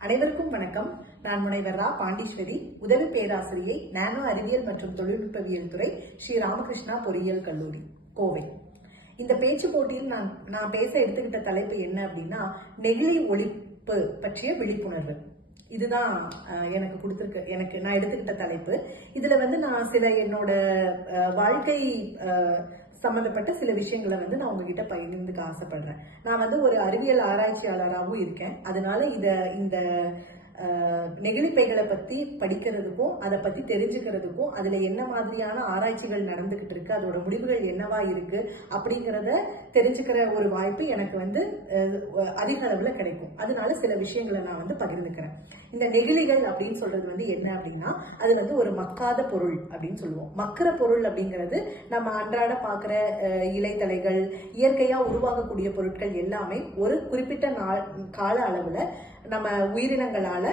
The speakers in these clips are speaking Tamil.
அனைவருக்கும் வணக்கம். நான் முனைவர் ரா. பாண்டீஸ்வரி. உதவி பேராசிரியை நானோ அறிவியல் மற்றும் தொழில்நுட்பவியல் துறை ஸ்ரீ ராமகிருஷ்ணா பொறியியல் கல்லூரி கோவை. இந்த பேச்சு போட்டியில் நான் நான் பேச எடுத்துக்கிட்ட தலைப்பு என்ன அப்படின்னா நெகிழி ஒழிப்பு பற்றிய விழிப்புணர்வு. இதுதான் எனக்கு கொடுத்துருக்க எனக்கு நான் எடுத்துக்கிட்ட தலைப்பு. இதுல வந்து நான் சில என்னோட வாழ்க்கை சம்மந்தப்பட்ட சில விஷயங்களை வந்து நான் உங்ககிட்ட பகிர்ந்துக்க ஆசைப்படுறேன். நான் வந்து ஒரு அறிவியல் ஆராய்ச்சியாளராகவும் இருக்கேன். அதனால இதை இந்த நெகிழிப்பைகளை பத்தி படிக்கிறதுக்கும் அதை பத்தி தெரிஞ்சுக்கிறதுக்கும் அதுல என்ன மாதிரியான ஆராய்ச்சிகள் நடந்துகிட்டு இருக்கு அதோட முடிவுகள் என்னவா இருக்கு அப்படிங்கிறத தெரிஞ்சுக்கிற ஒரு வாய்ப்பு எனக்கு வந்து அதிக அளவுல கிடைக்கும். அதனால சில விஷயங்களை நான் வந்து பகிர்ந்துக்கிறேன். இந்த நெகிழிகள் அப்படின்னு சொல்றது வந்து என்ன அப்படின்னா அது வந்து ஒரு மக்காத பொருள் அப்படின்னு சொல்லுவோம். மக்கிற பொருள் அப்படிங்கிறது நம்ம அன்றாட பார்க்குற இலைத்தலைகள் இயற்கையா உருவாகக்கூடிய பொருட்கள் எல்லாமே ஒரு குறிப்பிட்ட நாள் கால அளவுல நம்ம உயிரினங்களால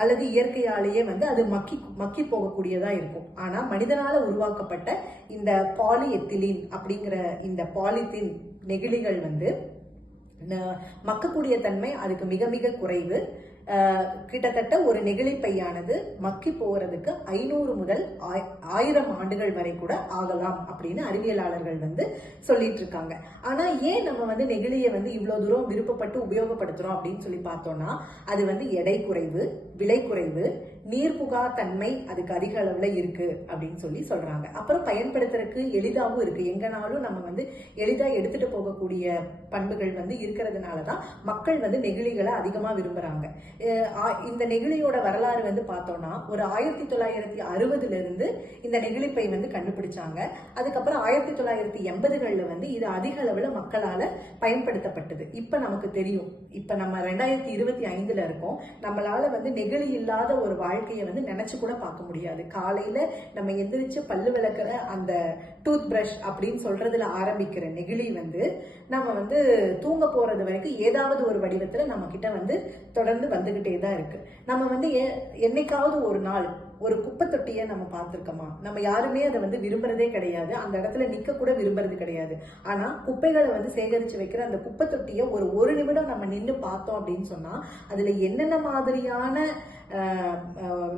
அல்லது இயற்கையாலேயே வந்து அது மக்கி மக்கி போகக்கூடியதாக இருக்கும். ஆனால் மனிதனால் உருவாக்கப்பட்ட இந்த பாலி எத்திலின் அப்படிங்கிற இந்த பாலித்தீன் நெகிழிகள் வந்து மக்கக்கூடிய தன்மை அதுக்கு மிக மிக குறைவு. கிட்டத்தட்ட ஒரு நெகிழிப்பையானது மக்கி போகிறதுக்கு ஐநூறு முதல் ஆயிரம் ஆண்டுகள் வரை கூட ஆகலாம் அப்படின்னு அறிவியலாளர்கள் வந்து சொல்லிட்டு இருக்காங்க ஆனா ஏன் நம்ம வந்து நெகிழியை வந்து இவ்வளவு தூரம் விருப்பப்பட்டு உபயோகப்படுத்துறோம் அப்படின்னு சொல்லி பார்த்தோம்னா அது வந்து எடை குறைவு விலை குறைவு நீர்புகா தன்மை அதுக்கு அதிக அளவுல இருக்கு அப்படின்னு சொல்லி சொல்றாங்க. அப்புறம் பயன்படுத்துறதுக்கு எளிதாகவும் இருக்கு. எங்கனாலும் நம்ம வந்து எளிதா எடுத்துட்டு போகக்கூடிய பண்புகள் வந்து இருக்கிறதுனால தான் மக்கள் வந்து நெகிழிகளை அதிகமா விரும்புறாங்க. இந்த நெகிழியோட வரலாறு வந்து பார்த்தோம்னா ஒரு ஆயிரத்தி தொள்ளாயிரத்தி அறுபதுல இருந்து இந்த நெகிழிப்பை வந்து கண்டுபிடிச்சாங்க. அதுக்கப்புறம் ஆயிரத்தி தொள்ளாயிரத்தி எண்பதுகளில் வந்து இது அதிக அளவில் மக்களால் பயன்படுத்தப்பட்டது. இப்போ நமக்கு தெரியும். இப்போ நம்ம ரெண்டாயிரத்தி இருபத்தி ஐந்துல இருக்கோம். நம்மளால வந்து நெகிழி இல்லாத ஒரு வாழ்க்கையை வந்து நினைச்சு கூட பார்க்க முடியாது. காலையில நம்ம எந்திரிச்சு பல்லு விளக்குற அந்த டூத் பிரஷ் அப்படின்னு சொல்றதுல ஆரம்பிக்கிற நெகிழி வந்து நம்ம வந்து தூங்க போறது வரைக்கும் ஏதாவது ஒரு வடிவத்தில் நம்ம கிட்ட வந்து தொடர்ந்து வந்துக்கிட்டே தான் இருக்கு. நம்ம வந்து என்னைக்காவது ஒரு நாள் ஒரு குப்பை தொட்டியை நம்ம பார்த்துருக்கோமா? நம்ம யாருமே அதை வந்து விரும்புறதே கிடையாது. அந்த இடத்துல நிற்க கூட விரும்புறது கிடையாது. ஆனால் குப்பைகளை வந்து சேகரித்து வைக்கிற அந்த குப்பை தொட்டியை ஒரு ஒரு நிமிடம் நம்ம நின்று பார்த்தோம் அப்படின்னு சொன்னால் அதில் என்னென்ன மாதிரியான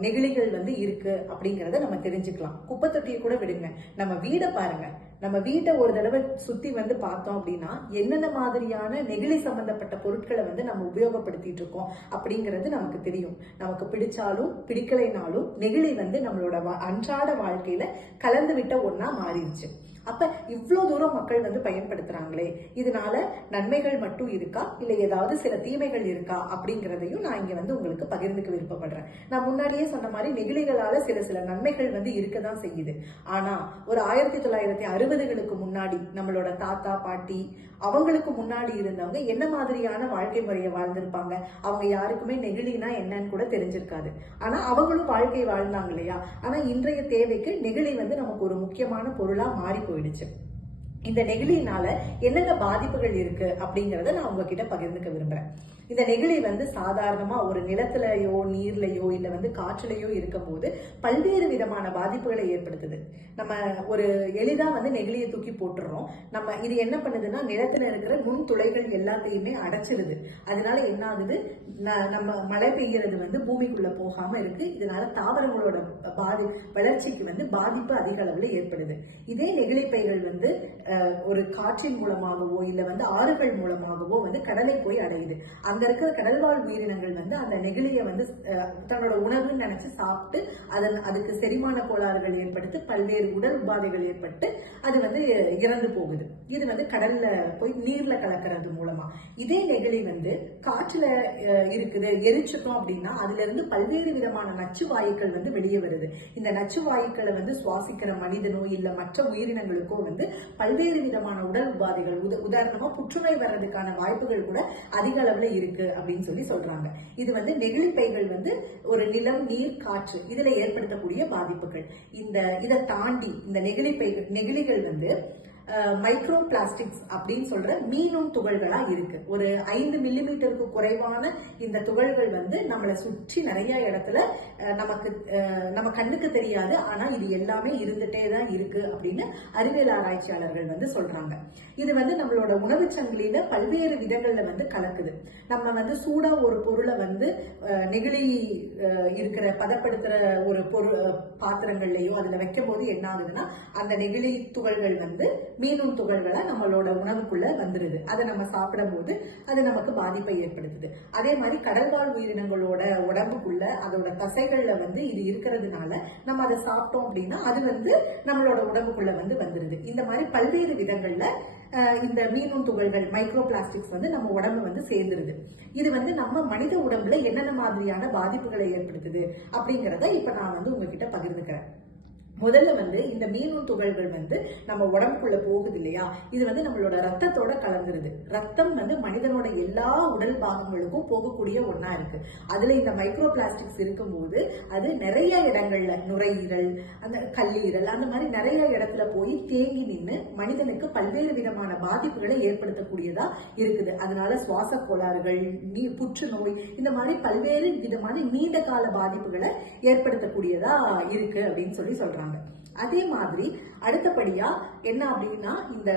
நெகிழிகள் வந்து இருக்கு அப்படிங்கிறத நம்ம தெரிஞ்சுக்கலாம். குப்பை தொட்டியை கூட விடுங்க. நம்ம வீடை பாருங்க. நம்ம வீட்டை ஒரு தடவை சுத்தி வந்து பார்த்தோம் அப்படின்னா என்னென்ன மாதிரியான நெகிழி சம்பந்தப்பட்ட பொருட்களை வந்து நம்ம உபயோகப்படுத்திட்டு இருக்கோம் அப்படிங்கிறது நமக்கு தெரியும். நமக்கு பிடிச்சாலும் பிடிக்கலைனாலும் நெகிழி வந்து நம்மளோட வா- அன்றாட வாழ்க்கையில கலந்து விட்ட ஒன்னா மாறிடுச்சு. அப்போ இவ்வளோ தூரம் மக்கள் வந்து பயன்படுத்துகிறாங்களே இதனால நன்மைகள் மட்டும் இருக்கா? இல்லை ஏதாவது சில தீமைகள் இருக்கா? அப்படிங்கிறதையும் நான் இங்கே வந்து உங்களுக்கு பகிர்ந்துக்க விருப்பப்படுறேன். நான் முன்னாடியே சொன்ன மாதிரி நெகிழிகளால் சில சில நன்மைகள் வந்து இருக்க தான் செய்யுது. ஆனால் ஒரு ஆயிரத்தி தொள்ளாயிரத்தி அறுபதுகளுக்கு முன்னாடி நம்மளோட தாத்தா பாட்டி அவங்களுக்கு முன்னாடி இருந்தவங்க என்ன மாதிரியான வாழ்க்கை முறையை வாழ்ந்திருப்பாங்க? அவங்க யாருக்குமே நெகிழினா என்னன்னு கூட தெரிஞ்சிருக்காது. ஆனால் அவங்களும் வாழ்க்கை வாழ்ந்தாங்க இல்லையா? ஆனால் இன்றைய தேவைக்கு நெகிழி வந்து நமக்கு ஒரு முக்கியமான பொருளாக மாறி போயிடுச்சு. இந்த நெகிழினால என்னென்ன பாதிப்புகள் இருக்கு அப்படிங்கறத நான் உங்ககிட்ட பகிர்ந்துக்க விரும்புறேன். இந்த நெகிழி வந்து சாதாரணமா ஒரு நிலத்திலையோ நீர்லையோ இல்ல வந்து காற்றுலையோ இருக்கும்போது பல்வேறு விதமான பாதிப்புகளை ஏற்படுத்துது. நம்ம ஒரு எளிதா வந்து நெகிழியை தூக்கி போட்டுறோம். நம்ம இது என்ன பண்ணுதுன்னா நிலத்துல இருக்கிற நுண் துளைகள் எல்லாத்தையுமே அடைச்சிருது. அதனால என்ன ஆகுது ந- நம்ம மழை பெய்யறது வந்து பூமிக்குள்ள போகாம இருக்கு. இதனால தாவரங்களோட பாதி வளர்ச்சிக்கு வந்து பாதிப்பு அதிக அளவில் ஏற்படுது. இதே நெகிழிப்பைகள் வந்து ஒரு காற்றின் மூலமாகவோ இல்ல வந்து ஆறுகள் மூலமாகவோ வந்து கடலை போய் அடையுது. அங்க இருக்கிற கடல்வாழ் உயிரினங்கள் வந்து அந்த நெகிழியை வந்து தன்னோட உணவுன்னு நினைச்சு சாப்பிட்டு அதன் அதுக்கு செரிமான கோளாறுகள் ஏற்படுத்தி பல்வேறு உடல் உபாதைகள் ஏற்பட்டு அது வந்து இறந்து போகுது. இது வந்து கடல்ல போய் நீர்ல கலக்கிறது மூலமா. இதே நெகிழி வந்து காற்றுல இருக்குது எரிச்சிட்டோம் அப்படின்னா அதுல இருந்து பல்வேறு விதமான நச்சு வாயுக்கள் வந்து வெளியே வருது. இந்த நச்சு வாயுக்களை வந்து சுவாசிக்கிற மனிதனோ இல்ல மற்ற உயிரினங்களுக்கோ வந்து பல்வேறு விதமான உடல் உபாதைகள் உத உதாரணமா புற்றுநோய் வர்றதுக்கான வாய்ப்புகள் கூட அதிக அளவுல இருக்கு. அப்படின்னு சொல்லி சொல்றாங்க. இது வந்து நெகிழிப்பைகள் வந்து ஒரு நிலம் நீர் காற்று இதுல ஏற்படுத்தக்கூடிய பாதிப்புகள். இந்த இதை தாண்டி இந்த நெகிழிப்பைகள் நெகிழிகள் வந்து மைக்ரோ பிளாஸ்டிக்ஸ் அப்படின்னு சொல்ற மீனும் துகள்களா இருக்கு. ஒரு ஐந்து மில்லிமீட்டருக்கு குறைவான இந்த துகள்கள் வந்து நம்மளை சுற்றி நிறைய இடத்துல நமக்கு நம்ம கண்ணுக்கு தெரியாது. ஆனா இது எல்லாமே இருந்துட்டே தான் இருக்கு அப்படின்னு அறிவியல் ஆராய்ச்சியாளர்கள் வந்து சொல்றாங்க. இது வந்து நம்மளோட உணவு சங்கிலியில பல்வேறு விதங்கள்ல வந்து கலக்குது. நம்ம வந்து சூடா ஒரு பொருளை வந்து நெகிழி இருக்கிற பதப்படுத்துற ஒரு பொருள் பாத்திரங்கள்லயோ அதுல வைக்கும் போது என்ன ஆகுதுன்னா அந்த நெகிழி துகள்கள் வந்து மீனும் துகள்களா நம்மளோட உணவுக்குள்ள வந்துருது. அதை நம்ம சாப்பிடும் போது அது நமக்கு பாதிப்பை ஏற்படுத்துது. அதே மாதிரி கடல்வாழ் உயிரினங்களோட உடம்புக்குள்ள அதோட தசைகள்ல வந்து இது இருக்கிறதுனால நம்ம அதை சாப்பிட்டோம் அப்படின்னா அது வந்து நம்மளோட உடம்புக்குள்ள வந்து வந்துருது. இந்த மாதிரி பல்வேறு விதங்கள்ல இந்த மீனும் துகள்கள் மைக்ரோ பிளாஸ்டிக்ஸ் வந்து நம்ம உடம்பு வந்து சேர்ந்துருது. இது வந்து நம்ம மனித உடம்புல என்னென்ன மாதிரியான பாதிப்புகளை ஏற்படுத்துது அப்படிங்கிறத இப்ப நான் வந்து உங்ககிட்ட பகிர்ந்துக்கிறேன். முதல்ல வந்து இந்த மீனும் துகள்கள் வந்து நம்ம உடம்புக்குள்ள போகுது இல்லையா? இது வந்து நம்மளோட ரத்தத்தோட கலந்துருது. ரத்தம் வந்து மனிதனோட எல்லா உடல் பாகங்களுக்கும் போகக்கூடிய ஒன்றா இருக்கு. அதுல இந்த மைக்ரோ பிளாஸ்டிக்ஸ் இருக்கும்போது அது நிறைய இடங்கள்ல நுரையீரல் அந்த கல்லீரல் அந்த மாதிரி நிறைய இடத்துல போய் தேங்கி நின்று மனிதனுக்கு பல்வேறு விதமான பாதிப்புகளை ஏற்படுத்தக்கூடியதா இருக்குது. அதனால சுவாச கோளாறுகள் நீ புற்றுநோய் இந்த மாதிரி பல்வேறு விதமான நீண்ட கால பாதிப்புகளை ஏற்படுத்தக்கூடியதா இருக்கு அப்படின்னு சொல்லி சொல்றாங்க. அதே மாதிரி அடுத்தபடியா என்ன அப்படின்னா இந்த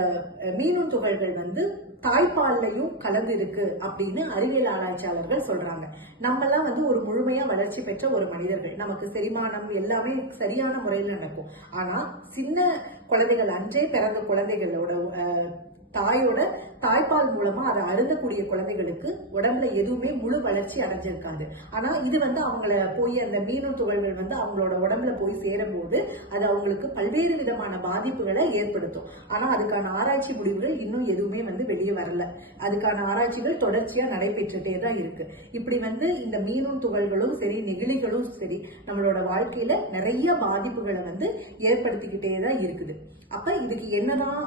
மீனும் துகள்கள் வந்து தாய்ப்பால்லையும் கலந்து இருக்கு அப்படின்னு அறிவியல் ஆராய்ச்சியாளர்கள் சொல்றாங்க. நம்மலாம் வந்து ஒரு முழுமையா வளர்ச்சி பெற்ற ஒரு மனிதர்கள். நமக்கு செரிமானம் எல்லாமே சரியான முறையில் நடக்கும். ஆனா சின்ன குழந்தைகள் அன்றே பிறந்த குழந்தைகளோட தாயோட தாய்ப்பால் மூலமா அதை அருந்தக்கூடிய குழந்தைகளுக்கு உடம்புல எதுவுமே முழு வளர்ச்சி அடைஞ்சிருக்காது. ஆனா இது வந்து அவங்கள போய் அந்த மீனும் துகள்கள் வந்து அவங்களோட உடம்புல போய் சேரும்போது அது அவங்களுக்கு பல்வேறு விதமான பாதிப்புகளை ஏற்படுத்தும். ஆனா அதுக்கான ஆராய்ச்சி முடிவுகள் இன்னும் எதுவுமே வந்து வெளியே வரல. அதுக்கான ஆராய்ச்சிகள் தொடர்ச்சியா நடைபெற்றுட்டே தான் இருக்கு. இப்படி வந்து இந்த மீனும் துகள்களும் சரி நெகிழிகளும் சரி நம்மளோட வாழ்க்கையில நிறைய பாதிப்புகளை வந்து ஏற்படுத்திக்கிட்டே தான் இருக்குது. அப்ப இதுக்கு என்னதான்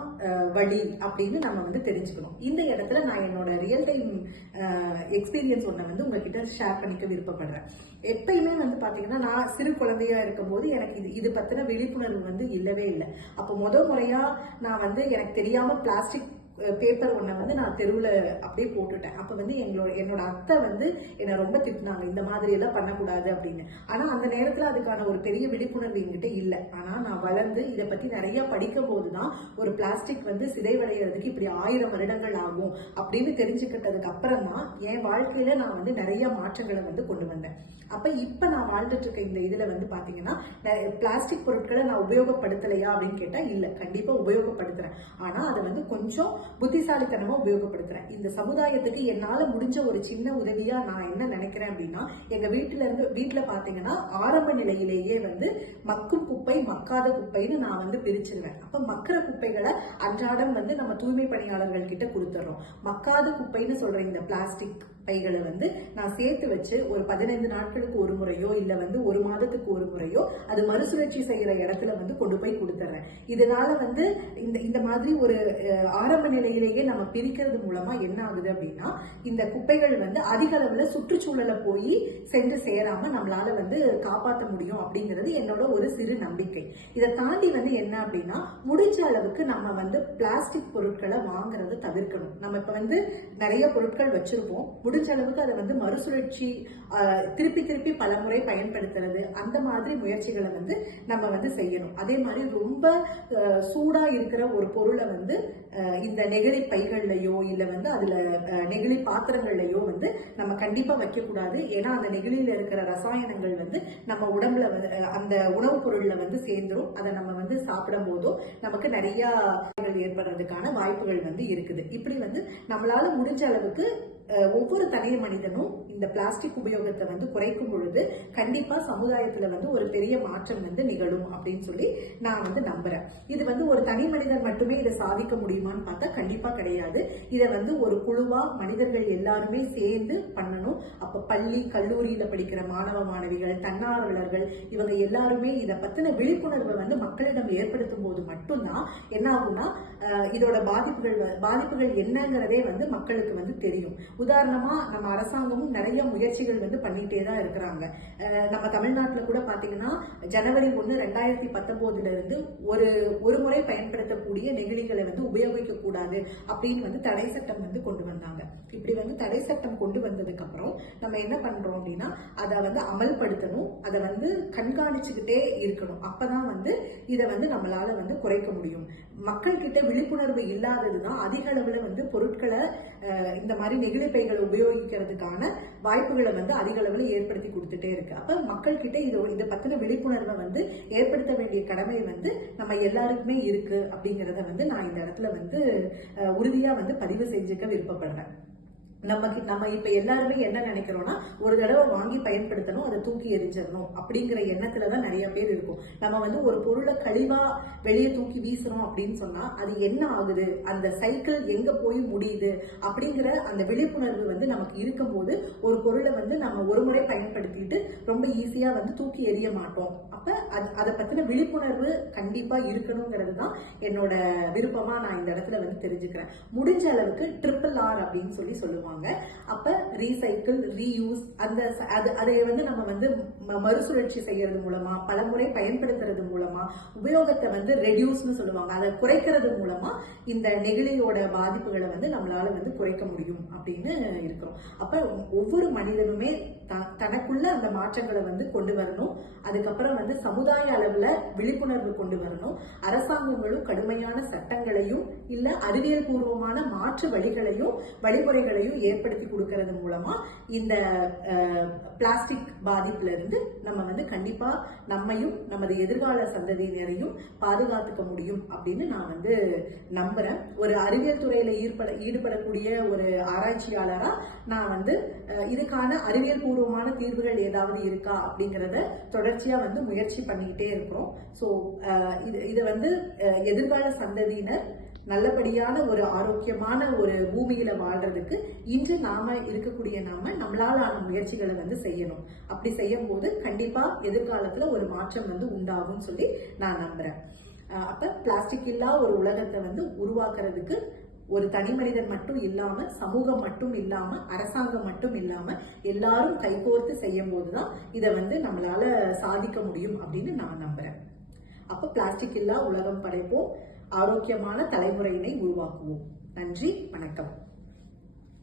வழி அப்படின்னு நம்ம வந்து தெரிஞ்சுக்கணும். இந்த இடத்துல நான் என்னோட ரியல் டைம் எக்ஸ்பீரியன்ஸ் ஒன்றை வந்து உங்ககிட்ட ஷேர் பண்ணிக்க விருப்பப்படுறேன். எப்பயுமே வந்து பாத்தீங்கன்னா நான் சிறு குழந்தையா இருக்கும் போது எனக்கு இது இது பத்தின விழிப்புணர்வு வந்து இல்லவே இல்லை. அப்போ முத முறையா நான் வந்து எனக்கு தெரியாம பிளாஸ்டிக் பேப்பர் ஒன்றை வந்து நான் தெருவில் அப்படியே போட்டுட்டேன். அப்போ வந்து எங்களோட என்னோட அத்தை வந்து என்னை ரொம்ப திட்டினாங்க. இந்த மாதிரி எல்லாம் பண்ணக்கூடாது அப்படின்னு. ஆனால் அந்த நேரத்தில் அதுக்கான ஒரு பெரிய விழிப்புணர்வு என்கிட்ட இல்லை. ஆனால் நான் வளர்ந்து இதை பற்றி நிறையா படிக்கும் போது தான் ஒரு பிளாஸ்டிக் வந்து சிதைவடைகிறதுக்கு இப்படி ஆயிரம் வருடங்கள் ஆகும் அப்படின்னு தெரிஞ்சுக்கிட்டதுக்கு அப்புறம் தான் என் வாழ்க்கையில் நான் வந்து நிறைய மாற்றங்களை வந்து கொண்டு வந்தேன். அப்போ இப்போ நான் வாழ்ந்துட்டு இருக்க இந்த இதில் வந்து பார்த்தீங்கன்னா பிளாஸ்டிக் பொருட்களை நான் உபயோகப்படுத்தலையா அப்படின்னு கேட்டால் இல்லை. கண்டிப்பாக உபயோகப்படுத்துகிறேன் ஆனால் அதை வந்து கொஞ்சம் புத்திசாலித்தனமா உபயோகப்படுத்துறேன். இந்த சமுதாயத்துக்கு என்னால முடிஞ்ச ஒரு சின்ன உதவியா நான் என்ன நினைக்கிறேன் அப்படின்னா எங்க வீட்டுல இருந்து வீட்டுல பாத்தீங்கன்னா ஆரம்ப நிலையிலேயே வந்து மக்கும் குப்பை மக்காத குப்பைன்னு நான் வந்து பிரிச்சிருவேன். அப்ப மக்கிற குப்பைகளை அன்றாடம் வந்து நம்ம தூய்மை பணியாளர்கள் கிட்ட கொடுத்துறோம். மக்காத குப்பைன்னு சொல்ற இந்த பிளாஸ்டிக் பைகளை வந்து நான் சேர்த்து வச்சு ஒரு பதினைந்து நாட்களுக்கு ஒரு முறையோ இல்லை வந்து ஒரு மாதத்துக்கு ஒரு முறையோ அது மறுசுழற்சி செய்கிற இடத்துல வந்து கொண்டு போய் கொடுத்துட்றேன் இதனால வந்து இந்த இந்த மாதிரி ஒரு ஆரம்ப நிலையிலேயே நம்ம பிரிக்கிறது மூலமா என்ன ஆகுது அப்படின்னா இந்த குப்பைகள் வந்து அதிக அளவில் சுற்றுச்சூழலை போய் சென்று சேராம நம்மளால வந்து காப்பாற்ற முடியும் அப்படிங்கிறது என்னோட ஒரு சிறு நம்பிக்கை. இதை தாண்டி வந்து என்ன அப்படின்னா முடிஞ்ச அளவுக்கு நம்ம வந்து பிளாஸ்டிக் பொருட்களை வாங்குறத தவிர்க்கணும். நம்ம இப்போ வந்து நிறைய பொருட்கள் வச்சிருப்போம். முடிஞ்ச அளவுக்கு அதை வந்து மறுசுழற்சி திருப்பி திருப்பி பல முறை பயன்படுத்துறது அந்த மாதிரி முயற்சிகளை வந்து நம்ம வந்து செய்யணும். அதே மாதிரி ரொம்ப சூடாக இருக்கிற ஒரு பொருளை வந்து இந்த நெகிழி பைகள்லையோ இல்லை வந்து அதில் நெகிழி பாத்திரங்கள்லையோ வந்து நம்ம கண்டிப்பாக வைக்கக்கூடாது. ஏன்னா அந்த நெகிழியில் இருக்கிற ரசாயனங்கள் வந்து நம்ம உடம்புல வந்து அந்த உணவுப் பொருளில் வந்து சேர்ந்துரும். அதை நம்ம வந்து சாப்பிடும் போதோ நமக்கு நிறையா ஏற்படுறதுக்கான வாய்ப்புகள் வந்து இருக்குது. இப்படி வந்து நம்மளால முடிஞ்ச அளவுக்கு ஒவ்வொரு தனி மனிதனும் இந்த பிளாஸ்டிக் உபயோகத்தை வந்து குறைக்கும் பொழுது கண்டிப்பா சமுதாயத்துல வந்து ஒரு பெரிய மாற்றம் வந்து நிகழும் அப்படின்னு சொல்லி நான் வந்து நம்புறேன். இது வந்து ஒரு தனி மனிதன் மட்டுமே இதை சாதிக்க முடியுமான்னு பார்த்தா கண்டிப்பா கிடையாது. இதை வந்து ஒரு குழுவா மனிதர்கள் எல்லாருமே சேர்ந்து பண்ணணும். அப்ப பள்ளி கல்லூரியில படிக்கிற மாணவ மாணவிகள் தன்னார்வலர்கள் இவங்க எல்லாருமே இதை பத்தின விழிப்புணர்வை வந்து மக்களிடம் ஏற்படுத்தும் போது மட்டும்தான் என்ன ஆகும்னா இதோட பாதிப்புகள் வ- பாதிப்புகள் என்னங்கிறதே வந்து மக்களுக்கு வந்து தெரியும். உதாரணமாக நம்ம அரசாங்கமும் நிறைய முயற்சிகள் வந்து பண்ணிகிட்டே தான் இருக்கிறாங்க. நம்ம தமிழ்நாட்டில் கூட பார்த்தீங்கன்னா ஜனவரி ஒன்று ரெண்டாயிரத்தி பத்தொம்போதுலேருந்து ஒரு ஒரு முறை பயன்படுத்தக்கூடிய நெகிழிகளை வந்து உபயோகிக்கக்கூடாது அப்படின்னு வந்து தடை சட்டம் வந்து கொண்டு வந்தாங்க. இப்படி வந்து தடை சட்டம் கொண்டு வந்ததுக்கப்புறம் நம்ம என்ன பண்ணுறோம் அப்படின்னா அதை வந்து அமல்படுத்தணும் அதை வந்து கண்காணிச்சுக்கிட்டே இருக்கணும். அப்போ தான் வந்து இதை வந்து நம்மளால் வந்து குறைக்க முடியும். மக்கள்கிட்ட விழிப்புணர்வு விழிப்புணர்வு இல்லாததுதான் அதிக அளவில் வந்து பொருட்களை இந்த மாதிரி நெகிழி பைகளை உபயோகிக்கிறதுக்கான வாய்ப்புகளை வந்து அதிக அளவில் ஏற்படுத்தி கொடுத்துட்டே இருக்கு. அப்ப மக்கள் கிட்ட இதை இதை பத்தின விழிப்புணர்வை வந்து ஏற்படுத்த வேண்டிய கடமை வந்து நம்ம எல்லாருக்குமே இருக்கு அப்படிங்கிறத வந்து நான் இந்த இடத்துல வந்து உறுதியாக உறுதியா வந்து பதிவு செஞ்சுக்க விருப்பப்படுறேன். நமக்கு நம்ம இப்ப எல்லாருமே என்ன நினைக்கிறோம்னா ஒரு தடவை வாங்கி பயன்படுத்தணும் அதை தூக்கி எரிஞ்சிடணும் அப்படிங்கிற எண்ணத்துல தான் நிறைய பேர் இருக்கும். நம்ம வந்து ஒரு பொருளை கழிவா வெளியே தூக்கி வீசுறோம் அப்படின்னு சொன்னா அது என்ன ஆகுது? அந்த சைக்கிள் எங்க போய் முடியுது? அப்படிங்கிற அந்த விழிப்புணர்வு வந்து நமக்கு இருக்கும்போது ஒரு பொருளை வந்து நம்ம ஒரு முறை பயன்படுத்திட்டு ரொம்ப ஈஸியா வந்து தூக்கி எறிய மாட்டோம். அப்ப அது அதை பத்தின விழிப்புணர்வு கண்டிப்பா இருக்கணுங்கிறது தான் என்னோட விருப்பமா நான் இந்த இடத்துல வந்து தெரிஞ்சுக்கிறேன். முடிஞ்ச அளவுக்கு ட்ரிபிள் ஆர் அப்படின்னு சொல்லி சொல்லுவோம். பண்ணுவாங்க. அப்ப ரீசைக்கிள் ரீயூஸ் அந்த அது அதை வந்து நம்ம வந்து ம- மறுசுழற்சி செய்யறது மூலமா பலமுறை பயன்படுத்துறது மூலமா உபயோகத்தை வந்து ரெடியூஸ்னு சொல்லுவாங்க. அதை குறைக்கிறது மூலமா இந்த நெகிழியோட பாதிப்புகளை வந்து நம்மளால வந்து குறைக்க முடியும் அப்படின்னு இருக்கிறோம். அப்ப ஒவ்வொரு மனிதனுமே தனக்குள்ள அந்த மாற்றங்களை வந்து கொண்டு வரணும். அதுக்கப்புறம் வந்து சமுதாய அளவுல விழிப்புணர்வு கொண்டு வரணும். அரசாங்கங்களும் கடுமையான சட்டங்களையும் இல்ல அறிவியல் பூர்வமான மாற்று வழிகளையும் வழிமுறைகளையும் ஏற்படுத்தி கொடுக்கறது மூலமா இந்த பிளாஸ்டிக் பாதிப்புல இருந்து நம்ம வந்து கண்டிப்பா நம்மையும் நமது எதிர்கால சந்ததியினரையும் பாதுகாத்துக்க முடியும் அப்படின்னு நான் வந்து நம்புறேன். ஒரு அறிவியல் துறையில ஈடுபட ஈடுபடக்கூடிய ஒரு ஆராய்ச்சியாளரா நான் வந்து இதுக்கான அறிவியல் பூர்வமான தீர்வுகள் ஏதாவது இருக்கா அப்படிங்கிறத தொடர்ச்சியாக வந்து முயற்சி பண்ணிக்கிட்டே இருக்கிறோம். ஸோ இது இதை வந்து எதிர்கால சந்ததியினர் நல்லபடியான ஒரு ஆரோக்கியமான ஒரு பூமியில வாழ்றதுக்கு இன்று நாம இருக்கக்கூடிய நாம நம்மளால ஆன முயற்சிகளை வந்து செய்யணும். அப்படி செய்யும் போது கண்டிப்பா எதிர்காலத்துல ஒரு மாற்றம் வந்து உண்டாகும்னு சொல்லி நான் நம்புறேன். அப்ப பிளாஸ்டிக் இல்லா ஒரு உலகத்தை வந்து உருவாக்குறதுக்கு ஒரு தனி மனிதன் மட்டும் இல்லாம சமூகம் மட்டும் இல்லாம அரசாங்கம் மட்டும் இல்லாம எல்லாரும் கைகோர்த்து செய்யும் போதுதான் இதை வந்து நம்மளால சாதிக்க முடியும் அப்படின்னு நான் நம்புறேன். அப்ப பிளாஸ்டிக் இல்லா உலகம் படைப்போம். ஆரோக்கியமான தலைமுறையினை உருவாக்குவோம். நன்றி வணக்கம்.